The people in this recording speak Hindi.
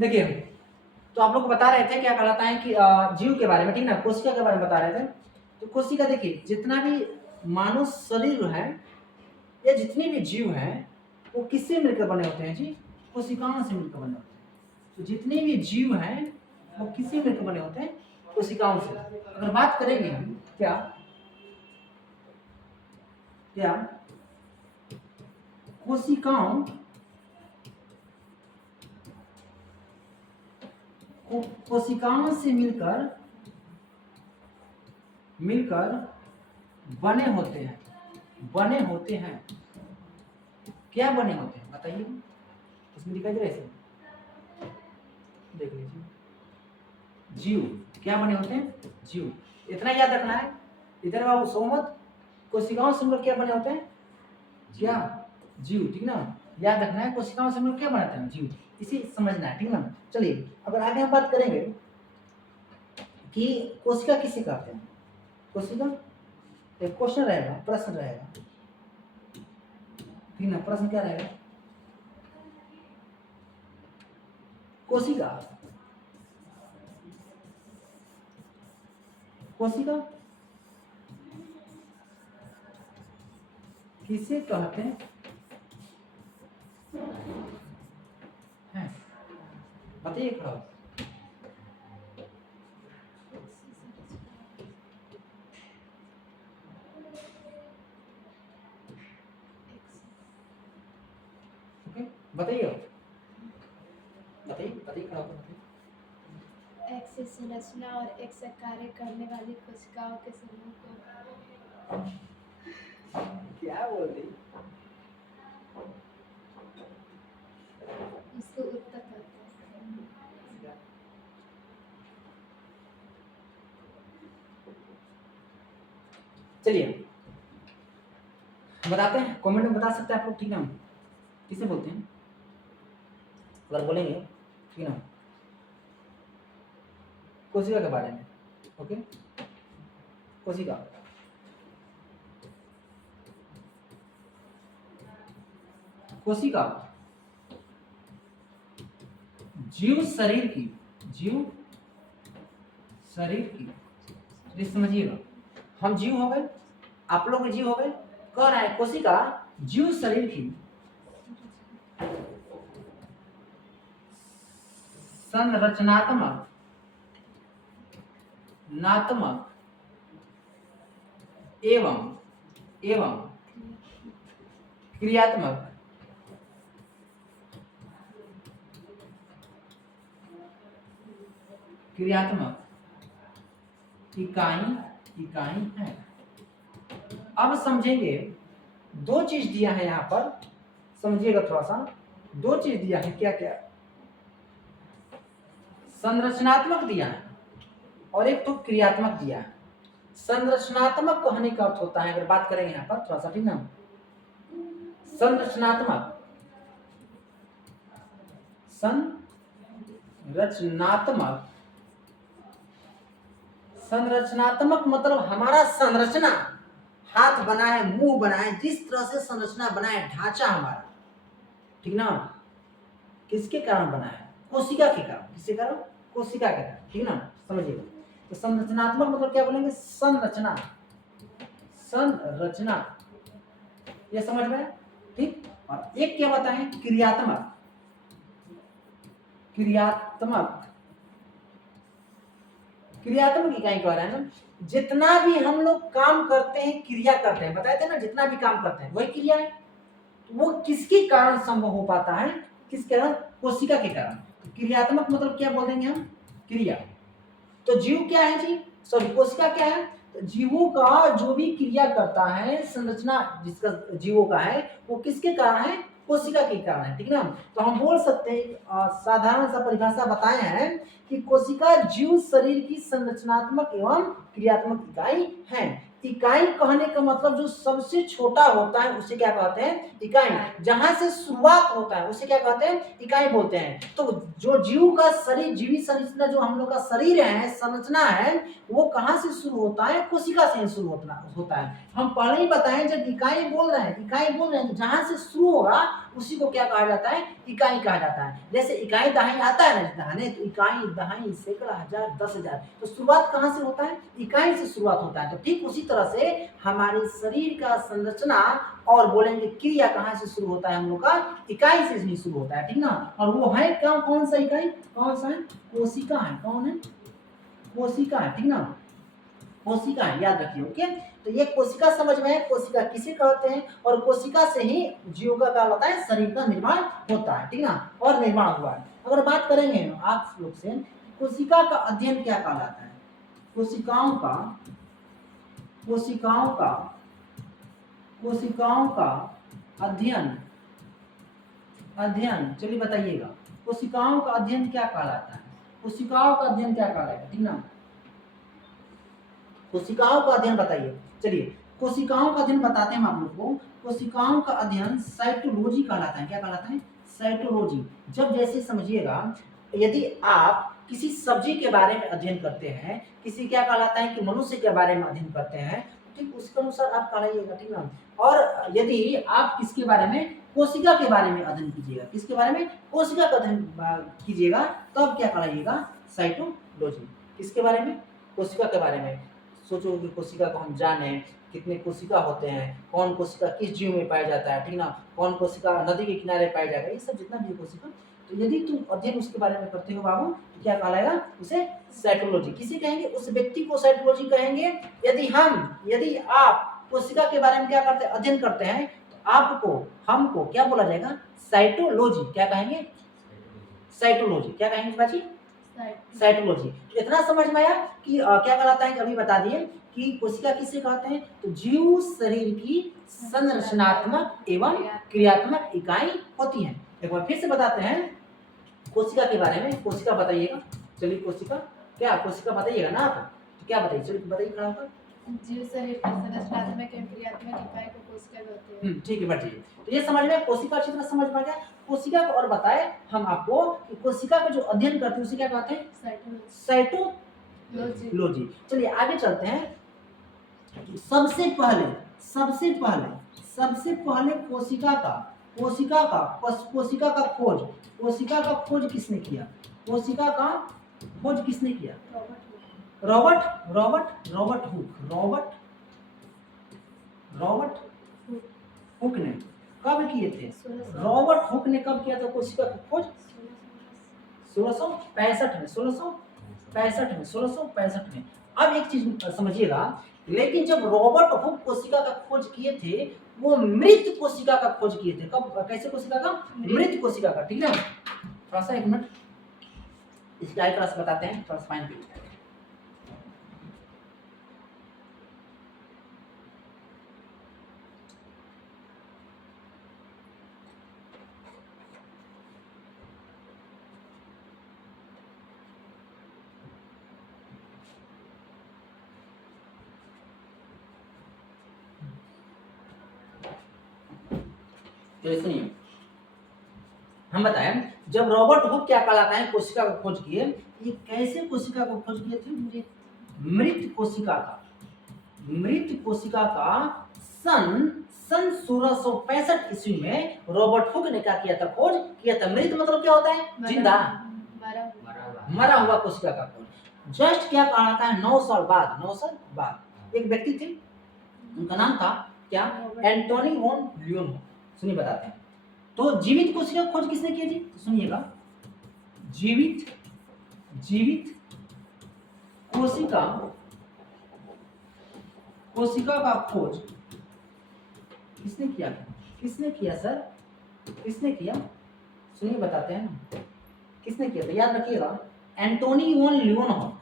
देखिए, तो आप लोग को बता रहे थे क्या कहलाता है कि जीव के बारे में, ठीक ना, कोशिका के बारे में बता रहे थे। तो कोशिका देखिए, जितना भी मानव शरीर है या जितने भी जीव हैं वो किससे मिलकर बने होते हैं जी? कोशिकाओं से मिलकर बने होते हैं। तो जितने भी जीव हैं वो किससे मिलकर बने होते हैं? कोशिकाओं से। अगर बात करेंगे हम क्या क्या कोशिकाओं कोशिकाओं से मिलकर मिलकर बने होते हैं, बने होते हैं। क्या बने होते हैं बताइए, इसमें दिखाई दे रहा है? देख लीजिए, जीव क्या बने होते हैं? जीव। इतना याद रखना है। इधर बाबू सोमत, कोशिकाओं से मिलकर क्या बने होते हैं? क्या? जीव, ठीक ना। याद रखना है, कोशिकाओं से मिलकर क्या बनाते हैं? जीव। इसी समझना है, ठीक ना। चलिए अगर आगे हम बात करेंगे कि कोशिका किसे कहते हैं। कोशिका एक क्वेश्चन रहेगा, प्रश्न रहेगा, ठीक ना। प्रश्न क्या रहेगा? कोशिका कोशिका किसे कहते हैं? बताइए खड़ा। बताइए बताइए बताइए खड़ा होकर बताइए। एक से संरचना और एक से कार्य करने वाली कोशिकाओं के समूह को क्या बोल रही? उसको उत्तर कहते हैं। चलिए बताते हैं, कमेंट में बता सकते हैं आप लोग, ठीक ना। किसे बोलते हैं अगर बोलेंगे, ठीक ना, कोशिका के बारे में। ओके, कोशिका कोशिका जीव शरीर की, जीव शरीर की, ये समझिएगा। हम जीव हो गए, आप लोग जीव हो गए, कह रहा है कोशिका जीव शरीर की संरचनात्मक नात्मक एवं एवं क्रियात्मक इकाई है। अब समझेंगे, दो चीज दिया है यहां पर, समझिएगा थोड़ा सा। दो चीज दिया है, क्या क्या? संरचनात्मक दिया है और एक तो क्रियात्मक दिया है। संरचनात्मक कहने का अर्थ होता है, अगर बात करेंगे यहां पर थोड़ा सा, ठीक ना, संरचनात्मक संरचनात्मक मतलब हमारा संरचना, हाथ बना है, मुंह बना है, जिस तरह से संरचना बना है, ढांचा हमारा, ठीक ना, किसके कारण बना है? कोशिका के कारण। किसके कारण? कोशिका के कारण, ठीक ना, समझिएगा। तो संरचनात्मक मतलब क्या बोलेंगे? संरचना, संरचना, ये समझ में, ठीक। और एक क्या बताएं? क्रियात्मक, क्रियात्मक क्रियात्मक इकाई कह रहे हैं ना, जितना भी हम लोग काम करते हैं, क्रिया करते हैं, बताए थे ना, जितना भी काम करते हैं वही क्रिया है। तो वो किसके कारण संभव हो पाता है? किसके कारण? कोशिका के कारण। तो क्रियात्मक मतलब क्या बोल देंगे हम? क्रिया। तो जीव क्या है जी? सॉरी, कोशिका क्या है? तो जीवों का जो भी क्रिया करता है, संरचना जिसका जीवों का है, वो किसके कारण है? कोशिका के कारण है, ठीक ना। तो हम बोल सकते हैं, साधारण सा परिभाषा बताए हैं कि कोशिका जीव शरीर की संरचनात्मक एवं क्रियात्मक इकाई है। इकाई कहने का मतलब जो सबसे छोटा होता है उसे क्या कहते हैं? इकाई। जहां से शुरुआत होता है उसे क्या कहते हैं? इकाई बोलते हैं। तो जो जीव का शरीर, जीवित संरचना जो हम लोग का शरीर है, संरचना है, वो कहां से शुरू होता है? कोशिका से ही शुरू होता है। हम पहले ही बताएं, जब इकाई बोल रहे हैं, जहां से शुरू होगा उसी को क्या कहा जाता है? इकाई कहा जाता है। जैसे इकाई दहाई आता है ना, दहाने, तो इकाई, दहाई, सैकड़ा, हजार, 10,000, तो शुरुआत कहां से होता है? इकाई से शुरुआत होता है। तो ठीक उसी तरह से हमारे शरीर का संरचना और बोलेंगे क्रिया कहां से शुरू होता है? हम लोग का इकाई से ही शुरू होता है, ठीक ना। और वो है क्या, कौन सा इकाई, कौन सा है? कोशिका है। कौन है? कोशिका है, ठीक ना, कोशिका है, याद रखिए। ओके, तो ये कोशिका समझ में है, कोशिका किसे कहते हैं, और कोशिका से ही जीव का क्या होता है? शरीर का निर्माण होता है, ठीक ना, और निर्माण हुआ है। अगर बात करेंगे आप लोग से, कोशिका का अध्ययन क्या कहलाता है? कोशिकाओं का अध्ययन चलिए बताइएगा, कोशिकाओं का अध्ययन क्या कहलाता है? कोशिकाओं का अध्ययन क्या कहलाएगा, ठीक ना, कोशिकाओं का अध्ययन बताइए। चलिए कोशिकाओं का अध्ययन बताते हैं हम आप लोग को। कोशिकाओं का अध्ययन साइटोलॉजी कहलाता है। क्या कहलाता है? साइटोलॉजी। जब जैसे समझिएगा, यदि आप किसी सब्जी के बारे में अध्ययन करते हैं, किसी क्या कहलाता है कि मनुष्य के बारे में अध्ययन करते हैं, ठीक उसके अनुसार आप कहलाइएगा, ठीक ना। और यदि आप किसके बारे में? कोशिका के बारे में अध्ययन कीजिएगा, किसके बारे में? कोशिका का अध्ययन कीजिएगा, तब क्या कहलाइएगा? साइटोलॉजी। किसके बारे में? कोशिका के बारे में। सोचो कि कोशिका को हम जाने, कितने कोशिका होते हैं, कौन कोशिका किस जीव में पाया जाता है, ठीक ना, कौन कोशिका नदी के किनारे पाया जाएगा, ये सब जितना भी कोशिका, तो यदि तुम अध्ययन उसके बारे में करते हो बाबू, तो क्या कहलाएगा? उसे साइटोलॉजी। किसे कहेंगे? उस व्यक्ति को साइटोलॉजी कहेंगे। यदि आप कोशिका के बारे में क्या करते हैं? अध्ययन करते हैं, तो आपको, हमको क्या बोला जाएगा? साइटोलॉजी। क्या कहेंगे? साइटोलॉजी। क्या कहेंगे बाजी? साइटोलॉजी। इतना समझ में आया कि क्या कहलाता है कि अभी बता दिए कि कोशिका किसे कहते हैं? तो जीव शरीर की संरचनात्मक एवं क्रियात्मक इकाई होती है। एक बार फिर से बताते हैं कोशिका के बारे में। कोशिका बताइएगा, चलिए कोशिका, क्या कोशिका बताइएगा ना आप, तो क्या बताइए, चलिए बताइए खड़ा होकर। जीव शरीर की संरचनात्मक एवं क्रियात्मक इकाई को कोशिका कहते हैं। ठीक है बैठिए। तो ये समझ में, कोशिका अच्छी तरह समझ में आ गया। कोशिका को और बताए हम आपको कि कोशिका का जो अध्ययन करते हैं उसे क्या कहते हैं? साइटोलॉजी। चलिए आगे चलते हैं। सबसे पहले कोशिका का खोज किसने किया? कोशिका का खोज किसने किया? रॉबर्ट हुक ने कब किए थे? रॉबर्ट हुक ने कब किया था कोशिका की खोज? 1665 में। अब एक चीज समझिएगा, लेकिन जब रॉबर्ट हुक कोशिका का खोज किए थे, वो मृत कोशिका का खोज किए थे। कब? कैसे कोशिका का? मृत कोशिका का, ठीक है। थोड़ा सा एक मिनट इसकी आई क्लास बताते हैं, थोड़ा सा फाइन। तो सुनिए, हम बताएं जब रॉबर्ट हुक क्या कहलाता है कोशिका को खोज किए, ये कैसे कोशिका को खोज किए थे? मृत कोशिका का सन 1665 ईस्वी में रॉबर्ट हुक ने क्या किया था? खोज किया था। मृत मतलब क्या होता है? जिंदा, मरा हुआ कोशिका का खोज। जस्ट क्या कहलाता है? 9 साल बाद एक व्यक्ति थे, उनका नाम था क्या? Antonie van Leeuwen. सुनिए बताते हैं। तो जीवित कोशिका खोज किसने किया जी? तो सुनिएगा, जीवित कोशिका का खोज किसने किया सर? किसने किया? सुनिए बताते हैं ना, किसने किया था, याद रखिएगा, एंटोनी वॉन ल्यूनहॉफ।